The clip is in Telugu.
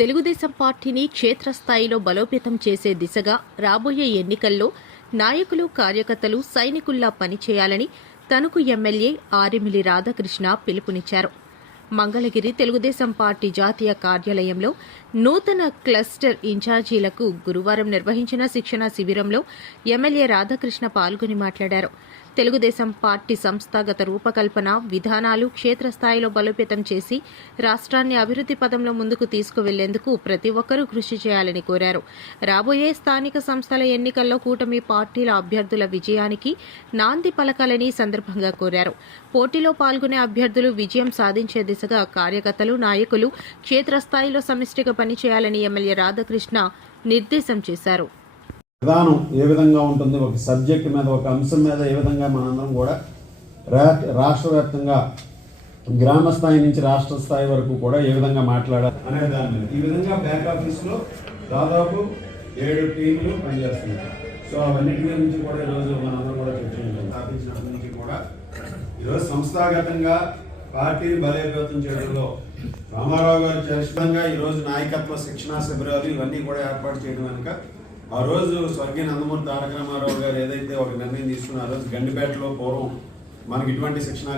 తెలుగుదేశం పార్టీని క్షేత్రస్థాయిలో బలోపేతం చేసే దిశగా రాబోయే ఎన్నికల్లో నాయకులు, కార్యకర్తలు సైనికుల్లా పనిచేయాలని తణుకు ఎమ్మెల్యే ఆరిమిల్లి రాధాకృష్ణ పిలుపునిచ్చారు. మంగళగిరి తెలుగుదేశం పార్టీ జాతీయ కార్యాలయంలో నూతన క్లస్టర్ ఇన్ఛార్జీలకు గురువారం నిర్వహించిన శిక్షణా శిబిరంలో ఎమ్మెల్యే రాధాకృష్ణ పాల్గొని మాట్లాడారు. తెలుగుదేశం పార్టీ సంస్థాగత రూపకల్పన విధానాలు క్షేత్రస్థాయిలో బలోపేతం చేసి రాష్ట్రాన్ని అభివృద్ధి పదంలో ముందుకు తీసుకువెళ్లేందుకు ప్రతి ఒక్కరూ కృషి చేయాలని కోరారు. రాబోయే స్థానిక సంస్థల ఎన్నికల్లో కూటమి పార్టీల అభ్యర్థుల విజయానికి నాంది పలకాలని సందర్భంగా కోరారు. పోటీలో పాల్గొనే అభ్యర్థులు విజయం సాధించే దిశగా కార్యకర్తలు, నాయకులు క్షేత్రస్థాయిలో సమిష్టిగా పనిచేయాలని ఎమ్మెల్యే రాధాకృష్ణ నిర్దేశం చేశారు. విధానం ఏ విధంగా ఉంటుంది, ఒక సబ్జెక్ట్ మీద, ఒక అంశం మీద ఏ విధంగా మనందరం కూడా రాష్ట్ర వ్యాప్తంగా గ్రామ స్థాయి నుంచి రాష్ట్ర స్థాయి వరకు కూడా ఏ విధంగా మాట్లాడాలి అనే దాని మీద ఈ విధంగా బ్యాక్ ఆఫీస్లో దాదాపు 7 టీంలు పనిచేస్తున్నాయి. సో అవన్నిటి నుంచి కూడా ఈరోజు మనందరం కూడా చర్చించాం. స్థాపించినప్పటి నుంచి కూడా ఈరోజు సంస్థాగతంగా పార్టీని బలోపేతం చేయడంలో రామారావు గారు చేష్టంగా ఈరోజు నాయకత్వ శిక్షణా శిబిరాలు ఇవన్నీ కూడా ఏర్పాటు చేయడం వెనుక ఆ రోజు స్వర్గీయ నందమూరి తారక రామారావు గారు ఏదైతే ఒక నిర్ణయం తీసుకున్నారో, గండిపేటలో పూర్వం మనకి ఇటువంటి శిక్షణ